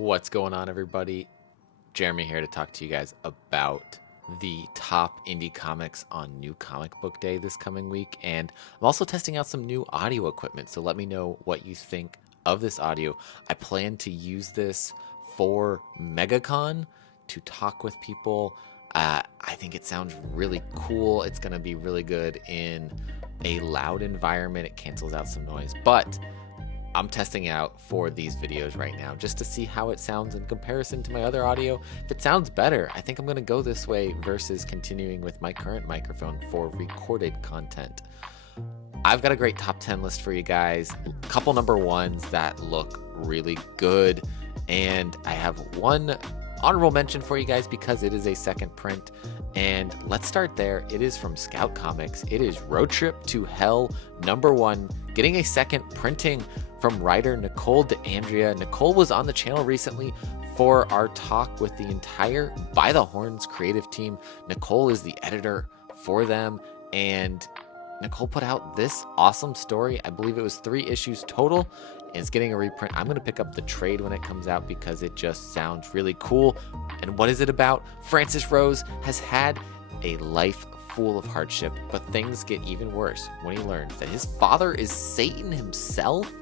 What's going on, everybody? Jeremy here to talk to you guys about the top indie comics on New Comic Book Day this coming week. And I'm also testing out some new audio equipment, so let me know what you think of this audio. I plan to use this for MegaCon to talk with people. I think it sounds really cool. It's going to be really good in a loud environment. It cancels out some noise, but I'm testing out for these videos right now just to see how it sounds in comparison to my other audio. If it sounds better, I think I'm going to go this way versus continuing with my current microphone for recorded content. I've got a great top 10 list for you guys. A couple number ones that look really good. And I have one honorable mention for you guys because it is a second print. And let's start there. It is from Scout Comics. It is Road Trip to Hell #1, getting a second printing from writer Nicole DeAndrea. Nicole was on the channel recently for our talk with the entire By the Horns creative team. Nicole is the editor for them, and Nicole put out this awesome story. I believe it was 3 issues total, and it's getting a reprint. I'm going to pick up the trade when it comes out because it just sounds really cool. And what is it about? Francis Rose has had a life full of hardship, but things get even worse when he learns that his father is Satan himself.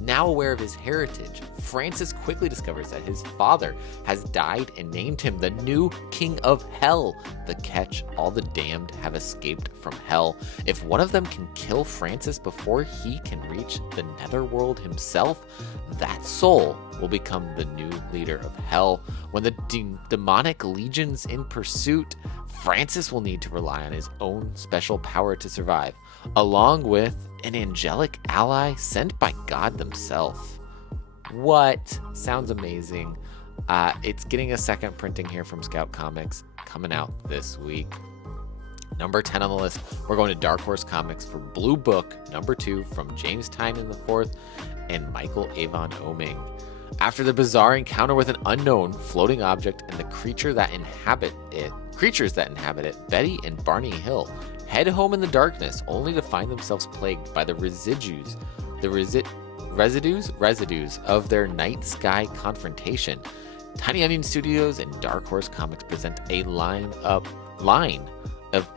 Now aware of his heritage, Francis quickly discovers that his father has died and named him the new king of hell. The catch, all the damned have escaped from hell. If one of them can kill Francis before he can reach the netherworld himself, that soul will become the new leader of hell. When the demonic legion's in pursuit, Francis will need to rely on his own special power to survive, along with an angelic ally sent by God themselves. What? Sounds amazing. It's getting a second printing here from Scout Comics, coming out this week. Number 10 on the list, we're going to Dark Horse Comics for Blue Book #2 from James Tynion IV and Michael Avon Oeming. After the bizarre encounter with an unknown floating object and the creatures that inhabit it, Betty and Barney Hill head home in the darkness, only to find themselves plagued by the residues of their night sky confrontation. Tiny Onion Studios and Dark Horse Comics present a line of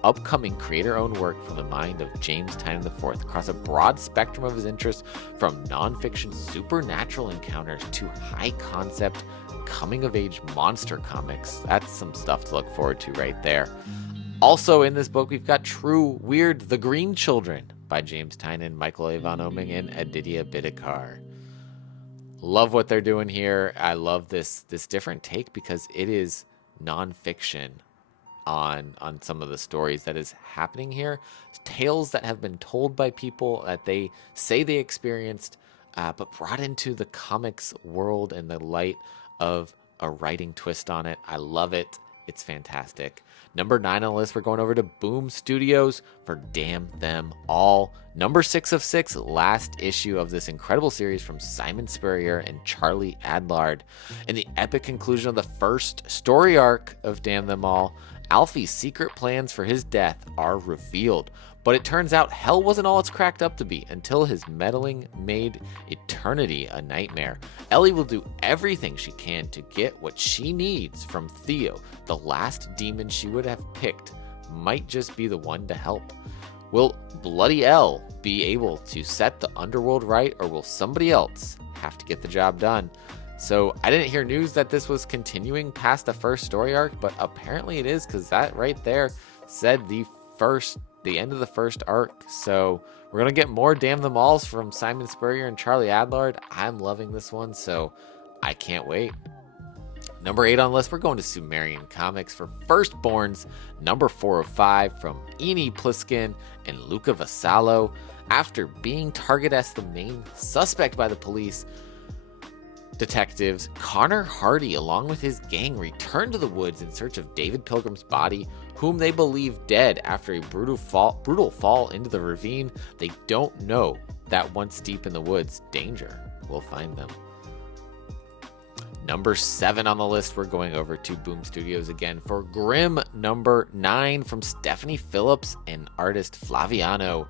upcoming creator-owned work from the mind of James Tynion IV across a broad spectrum of his interests, from nonfiction supernatural encounters to high-concept coming-of-age monster comics. That's some stuff to look forward to right there. Also in this book, we've got True Weird The Green Children by James Tynion, Michael Avon Oeming, and Aditya Bidikar. Love what they're doing here. I love this different take because it is nonfiction on some of the stories that is happening here. Tales that have been told by people that they say they experienced, but brought into the comics world in the light of a writing twist on it. I love it. It's fantastic. Number 9 on the list, we're going over to Boom Studios for Damn Them All. Number 6 of 6, last issue of this incredible series from Simon Spurrier and Charlie Adlard. In the epic conclusion of the first story arc of Damn Them All, Alfie's secret plans for his death are revealed. But it turns out hell wasn't all it's cracked up to be until his meddling made eternity a nightmare. Ellie will do everything she can to get what she needs from Theo. The last demon she would have picked might just be the one to help. Will Bloody Elle be able to set the underworld right, or will somebody else have to get the job done? So I didn't hear news that this was continuing past the first story arc, but apparently it is, because that right there said the end of the first arc. So we're going to get more Damn Them Alls from Simon Spurrier and Charlie Adlard. I'm loving this one, so I can't wait. Number 8 on the list, we're going to Sumerian Comics for Firstborns, number 4 of 5 from Eni Pliskin and Luca Vassallo. After being targeted as the main suspect by the police, detectives Connor Hardy, along with his gang, return to the woods in search of David Pilgrim's body, whom they believe dead after a brutal fall into the ravine. They don't know that once deep in the woods, danger will find them. Number 7 on the list, we're going over to Boom Studios again for Grimm number 9 from Stephanie Phillips and artist Flaviano.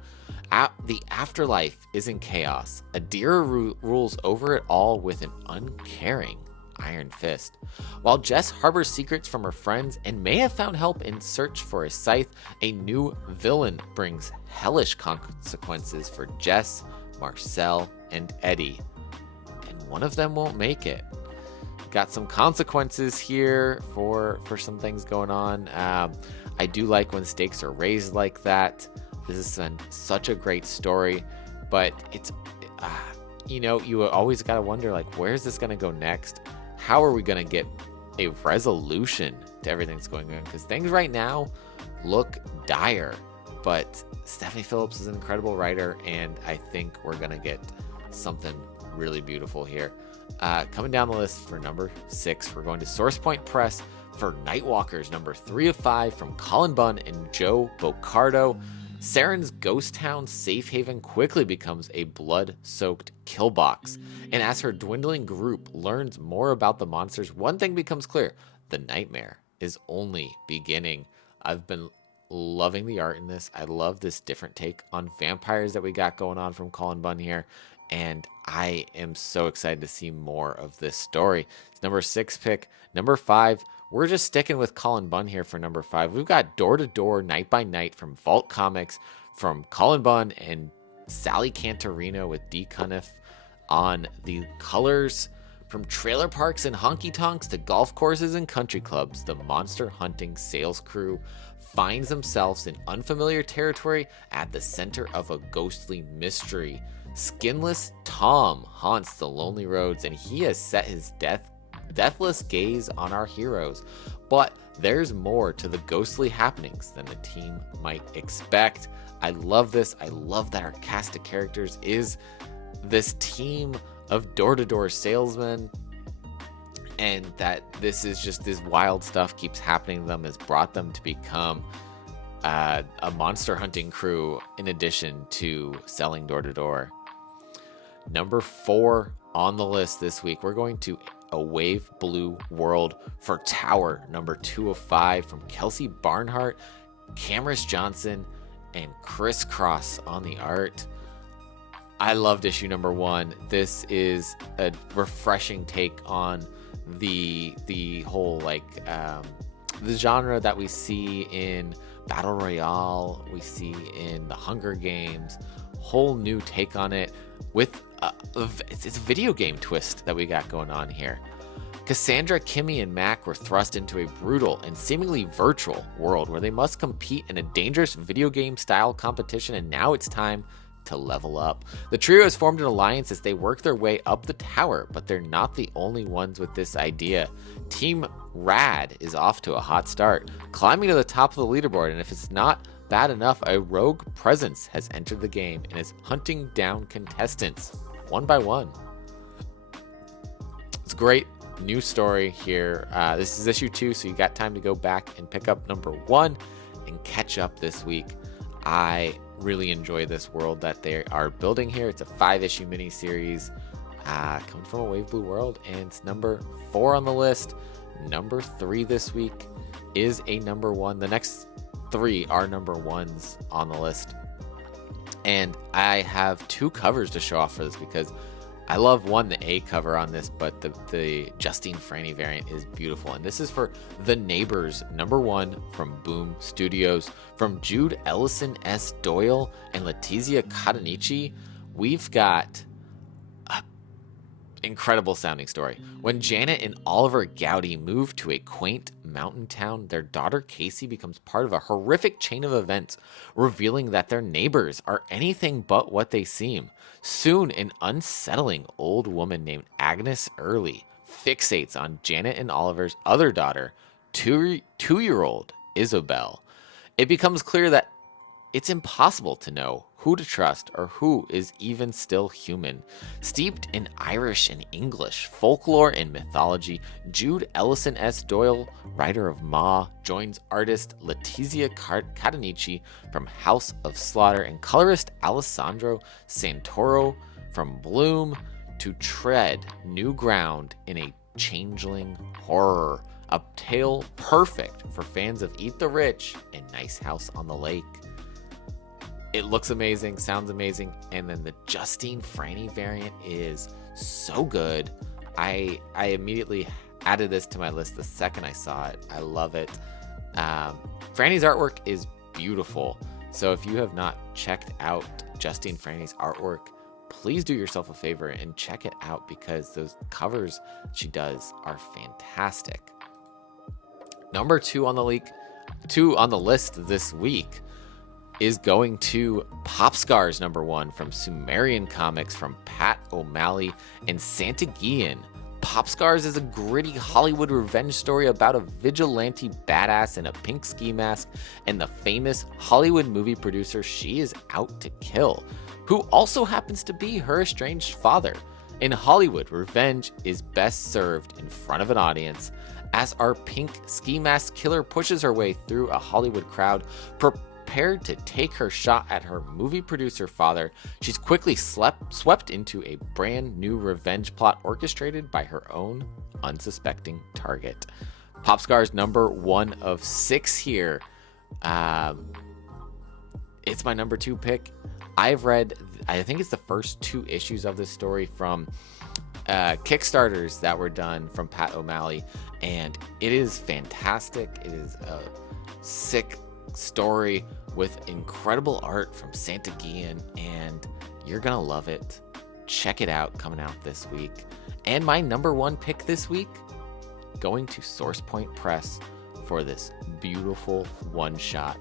The afterlife is in chaos. Adira rules over it all with an uncaring Iron Fist. While Jess harbors secrets from her friends and may have found help in search for a scythe, a new villain brings hellish consequences for Jess, Marcel, and Eddie. And one of them won't make it. Got some consequences here for some things going on. I do like when stakes are raised like that. This is such a great story, but it's, you always got to wonder, like, where's this going to go next? How are we going to get a resolution to everything that's going on? Because things right now look dire, but Stephanie Phillips is an incredible writer, and I think we're going to get something really beautiful here. Coming down the list for number 6, we're going to Source Point Press for Nightwalkers, number 3 of 5 from Colin Bunn and Joe Bocardo. Saren's ghost town safe haven quickly becomes a blood-soaked kill box, and as her dwindling group learns more about the monsters, one thing becomes clear: the nightmare is only beginning. I've been loving the art in this. I love this different take on vampires that we got going on from Colin Bunn here, and I am so excited to see more of this story. It's number 6 pick. Number 5, we're just sticking with Colin Bunn here for number 5. We've got Door to Door, Night by Night from Vault Comics from Colin Bunn and Sally Cantorino with D. Cuniff on the colors. From trailer parks and honky tonks to golf courses and country clubs, the monster hunting sales crew finds themselves in unfamiliar territory at the center of a ghostly mystery. Skinless Tom haunts the lonely roads, and he has set his deathless gaze on our heroes. But there's more to the ghostly happenings than the team might expect. I love this. I love that our cast of characters is this team of door-to-door salesmen, and that this is just this wild stuff keeps happening to them has brought them to become a monster hunting crew in addition to selling door-to-door. Number 4 on the list this week, we're going to A Wave Blue World for Tower, number 2 of 5 from Kelsey Barnhart, Cameron Johnson, and Chris Cross on the art. I loved issue number 1. This is a refreshing take on the whole the genre that we see in Battle Royale, we see in the Hunger Games. Whole new take on it with it's a video game twist that we got going on here. Cassandra, Kimmy, and Mac were thrust into a brutal and seemingly virtual world where they must compete in a dangerous video game style competition, and now it's time to level up. The trio has formed an alliance as they work their way up the tower, but they're not the only ones with this idea. Team Rad is off to a hot start, climbing to the top of the leaderboard, and if it's not bad enough, a rogue presence has entered the game and is hunting down contestants one by one. It's a great new story here. This is issue 2, so you got time to go back and pick up number 1 and catch up this week. I really enjoy this world that they are building here. It's a 5-issue miniseries coming from A Wave Blue World, and it's number 4 on the list. Number 3 this week is a number 1. The next 3 are number 1s on the list, and I have 2 covers to show off for this because I love the A cover on this, but the Justine Franny variant is beautiful. And this is for The Neighbors, number 1 from Boom Studios. From Jude Ellison S. Doyle and Letizia Cadanici, we've got an incredible sounding story. When Janet and Oliver Gowdy move to a quaint mountain town, their daughter Casey becomes part of a horrific chain of events, revealing that their neighbors are anything but what they seem. Soon, an unsettling old woman named Agnes Early fixates on Janet and Oliver's other daughter, two-year-old Isabel. It becomes clear that it's impossible to know who to trust or who is even still human. Steeped in Irish and English folklore and mythology, Jude Ellison S. Doyle, writer of Ma, joins artist Letizia Cadanici from House of Slaughter and colorist Alessandro Santoro from Bloom to tread new ground in a changeling horror. A tale perfect for fans of Eat the Rich and Nice House on the Lake. It looks amazing, sounds amazing, and then the Justine Franny variant is so good. I immediately added this to my list the second I saw it. I love it. Franny's artwork is beautiful. So if you have not checked out Justine Franny's artwork, please do yourself a favor and check it out, because those covers she does are fantastic. Number two on the list this week is going to Pop Scars #1 from Sumerian Comics from Pat O'Malley and Santa Guillen. Pop Scars is a gritty Hollywood revenge story about a vigilante badass in a pink ski mask and the famous Hollywood movie producer she is out to kill, who also happens to be her estranged father. In Hollywood, revenge is best served in front of an audience, as our pink ski mask killer pushes her way through a Hollywood crowd prepared to take her shot at her movie producer father. She's quickly swept into a brand new revenge plot orchestrated by her own unsuspecting target. Pop Scars #1 of 6 here. It's my number 2 pick. I've read, I think it's the first 2 issues of this story from Kickstarters that were done from Pat O'Malley, and it is fantastic. It is a sick story with incredible art from Santa Guillen, and you're gonna love it. Check it out, coming out this week. And my number 1 pick this week, going to Source Point Press for this beautiful one-shot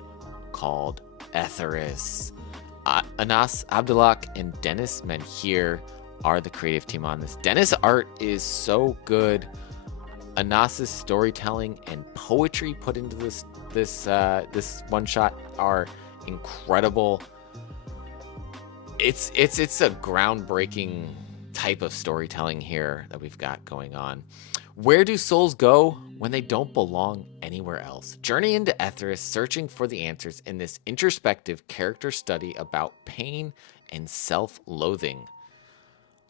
called Etheris. Anas Abdullah and Dennis Menhir are the creative team on this. Dennis' art is so good. Anas's storytelling and poetry put into this one shot are incredible. It's a groundbreaking type of storytelling here that we've got going on. Where do souls go when they don't belong anywhere else? Journey into Etheris, searching for the answers in this introspective character study about pain and self-loathing.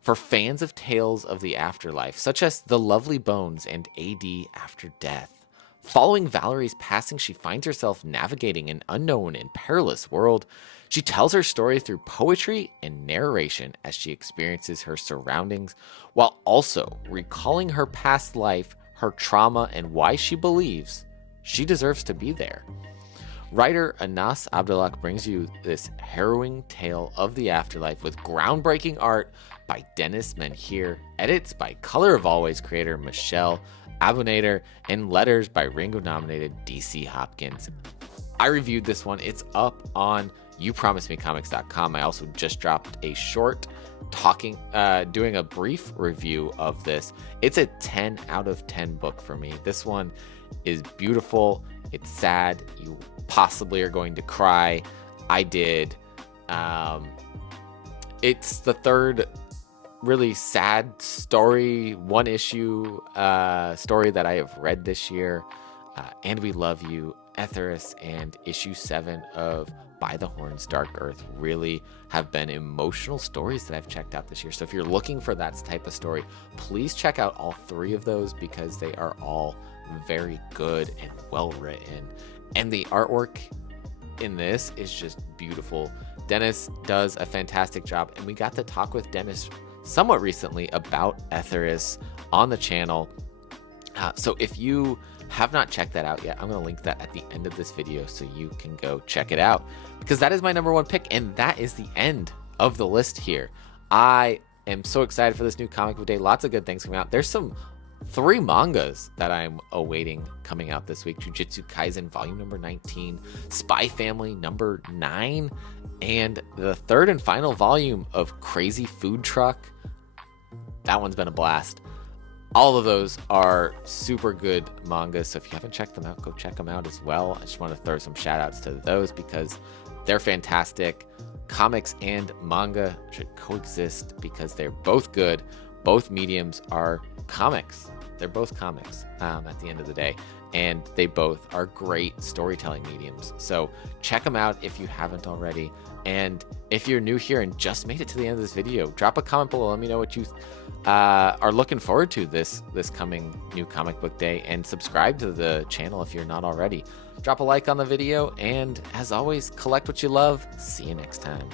For fans of tales of the afterlife, such as The Lovely Bones and AD After Death. Following Valerie's passing, she finds herself navigating an unknown and perilous world. She tells her story through poetry and narration as she experiences her surroundings, while also recalling her past life, her trauma, and why she believes she deserves to be there. Writer Anas Abdullah brings you this harrowing tale of the afterlife with groundbreaking art by Dennis Menhir, edits by Color of Always creator Michelle Abonator, and letters by Ringo-nominated DC Hopkins. I reviewed this one. It's up on youpromisemecomics.com. I also just dropped a short doing a brief review of this. It's a 10 out of 10 book for me. This one is beautiful. It's sad. You possibly are going to cry. I did. It's the third really sad story, one issue story that I have read this year. And We Love You, Etheris, and issue 7 of By the Horns Dark Earth really have been emotional stories that I've checked out this year. So if you're looking for that type of story, please check out all 3 of those, because they are all very good and well written. And the artwork in this is just beautiful. Dennis does a fantastic job, and we got to talk with Dennis somewhat recently about Etheris on the channel. So if you have not checked that out yet, I'm going to link that at the end of this video so you can go check it out, because that is my number 1 pick, and that is the end of the list here. I am so excited for this new comic book day. Lots of good things coming out. There's some 3 mangas that I'm awaiting coming out this week. Jujutsu Kaisen volume number 19, Spy Family number 9, and the 3rd and final volume of Crazy Food Truck. That one's been a blast. All of those are super good mangas, so if you haven't checked them out, go check them out as well. I just want to throw some shout outs to those because they're fantastic. Comics and manga should coexist because they're both good. Both mediums are comics. They're both comics at the end of the day, and they both are great storytelling mediums. So check them out if you haven't already. And if you're new here and just made it to the end of this video, drop a comment below. Let me know what you are looking forward to this coming new comic book day, and subscribe to the channel if you're not already. Drop a like on the video, and as always, collect what you love. See you next time.